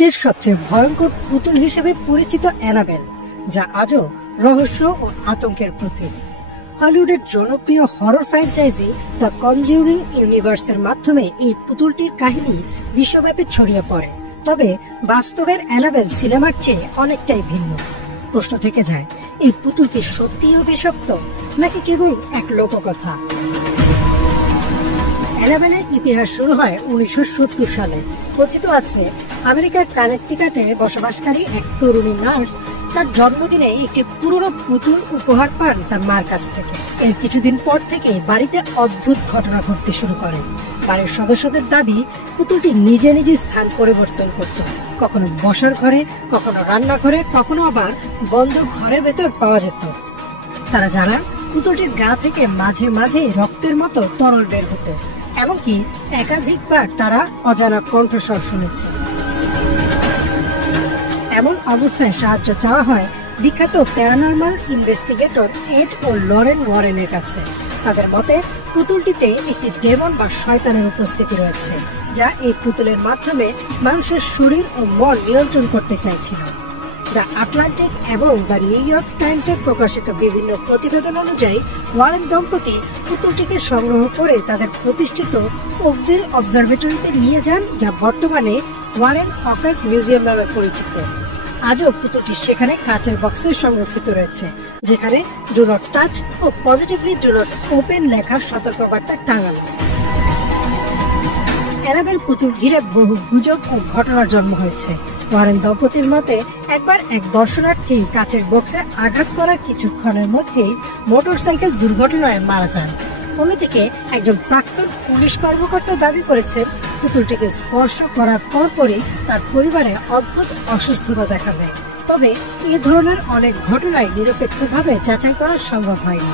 বিশ্বের সবচেয়ে ভয়ঙ্কর পুতুল হিসেবে পরিচিত অ্যানাবেল, যা আজও রহস্য ও আতঙ্কের প্রতীক। হলিউডের জনপ্রিয় হরর ফ্র্যাঞ্চাইজি দ্য কনজিউরিং ইউনিভার্সের মাধ্যমে এই পুতুলটির কাহিনী বিশ্বব্যাপী ছড়িয়ে পড়ে। তবে বাস্তবের অ্যানাবেল সিনেমার চেয়ে অনেকটাই ভিন্ন। প্রশ্ন থেকে যায়, এই পুতুল কি সত্যিই অভিশপ্ত নাকি কেবল এক লোককথা? অ্যানাবেলের ইতিহাস শুরু হয় 1970 সালে। কথিত আছে, আমেরিকার কানেকটিকাটে বসবাসকারী এক তরুণী নার্স তার জন্মদিনে একটি পুরনো পুতুল উপহার পান তার মার কাছ থেকে। এর কিছুদিন পর থেকে বাড়িতে অদ্ভুত ঘটনা ঘটতে শুরু করে। বাড়ির সদস্যদের দাবি, পুতুলটি নিজে নিজে স্থান পরিবর্তন করত, কখনো বসার ঘরে, কখনো রান্নাঘরে, কখনো আবার বন্ধ ঘরের ভেতর পাওয়া যেত। তারা জানান, পুতুলটির গা থেকে মাঝে মাঝে রক্তের মতো তরল বের হতো। এমনকি একাধিকবার তারা অজানা কণ্ঠস্বর শুনেছে। এমন অবস্থায় সাহায্য চাওয়া হয় বিখ্যাত প্যারানর্মাল ইনভেস্টিগেটর এড ও লরেন ওয়ারেনের কাছে। তাদের মতে, পুতুলটিতে একটি ডেমন বা শয়তানের উপস্থিতি রয়েছে, যা এই পুতুলের মাধ্যমে মানুষের শরীর ও মন নিয়ন্ত্রণ করতে চাইছিল। দ্য আটলান্টিক এবং দ্য নিউ ইয়র্ক টাইমসে প্রকাশিত বিভিন্ন প্রতিবেদন অনুযায়ী ওয়ারেন দম্পতি পুতুলটিকে সংগ্রহ করে তাদের প্রতিষ্ঠিত ওকভিল অবজারভেটরিতে নিয়ে যান, যা বর্তমানে ওয়ারেন অকাল্ট মিউজিয়াম নামে পরিচিত। আজও পুতুলটি সেখানে কাচের বক্সে সংরক্ষিত রয়েছে, যেখানে ডু নট টাচ ও পজিটিভলি ডু নট ওপেন লেখার সতর্কবার্তা টাঙানো। অ্যানাবেল পুতুল ঘিরে বহু গুজব ও ঘটনার জন্ম হয়েছে। ওয়ারেন দম্পতির মতে, একবার এক দর্শনার্থী কাচের বক্সে আঘাত করার কিছুক্ষণের মধ্যেই মোটরসাইকেল দুর্ঘটনায় মারা যান। অন্যদিকে একজন প্রাক্তন পুলিশ কর্মকর্তা দাবি করেছেন, পুতুলটিকে স্পর্শ করার পরপরই তার পরিবারে অদ্ভুত অসুস্থতা দেখা দেয়। তবে এ ধরনের অনেক ঘটনায় নিরপেক্ষভাবে যাচাই করা সম্ভব হয়নি।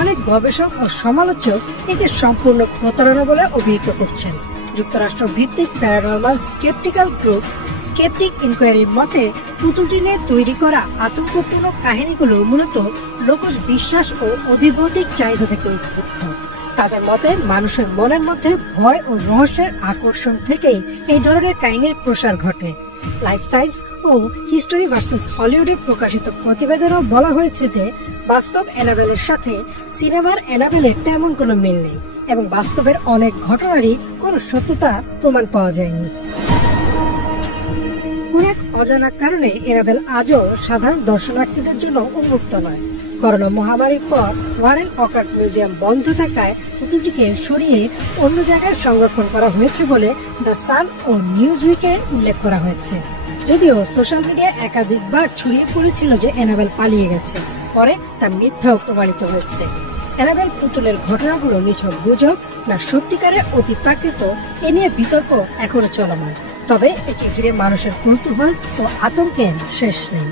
অনেক গবেষক ও সমালোচক একে সম্পূর্ণ প্রতারণা বলে অভিহিত করছেন। যুক্তরাষ্ট্র ভিত্তিক প্যারানর্মাল স্কেপটিক্যাল গ্রুপ স্কেপটিক ইনকোয়ারির মতে, পুতুলটি নিয়ে তৈরি করা আতঙ্কপূর্ণ কাহিনীগুলো মূলত লোকজ বিশ্বাস ও অধিভৌতিক চাহিদা থেকে উদ্বুদ্ধ। তাদের মতে, মানুষের মনের মধ্যে ভয় ও রহস্যের আকর্ষণ থেকেই এই ধরনের কাহিনীর প্রসার ঘটে। লাইফ সায়েন্স ও হিস্টোরি ভার্সেস হলিউডে প্রকাশিত প্রতিবেদনেও বলা হয়েছে যে বাস্তব অ্যানাবেলের সাথে সিনেমার অ্যানাবেলের তেমন কোনো মিল নেই এবং বাস্তবের অনেক ঘটনারই কোনো সত্যতা প্রমাণ পাওয়া যায়নি। কোন এক অজানা কারণে অ্যানাবেল আজও সাধারণ দর্শনার্থীদের জন্য উন্মুক্ত নয়। করোনা মহামারীর পর ওয়ারেন অকাল্ট মিউজিয়াম বন্ধ থাকায় পুতুলটিকে সরিয়ে অন্য জায়গায় সংরক্ষণ করা হয়েছে বলে দ্য সান ও নিউজউইকে উল্লেখ করা হয়েছে। যদিও সোশ্যাল মিডিয়ায় একাধিকবার ছড়িয়ে পড়েছিল যে অ্যানাবেল পালিয়ে গেছে, পরে তা মিথ্যাও প্রমাণিত হয়েছে। অ্যানাবেল পুতুলের ঘটনাগুলো নিছক গুজব না সত্যিকারের অতি প্রাকৃত, এ নিয়ে বিতর্ক এখনো চলমান। তবে একে ঘিরে মানুষের কৌতূহল ও আতঙ্কের শেষ নেই।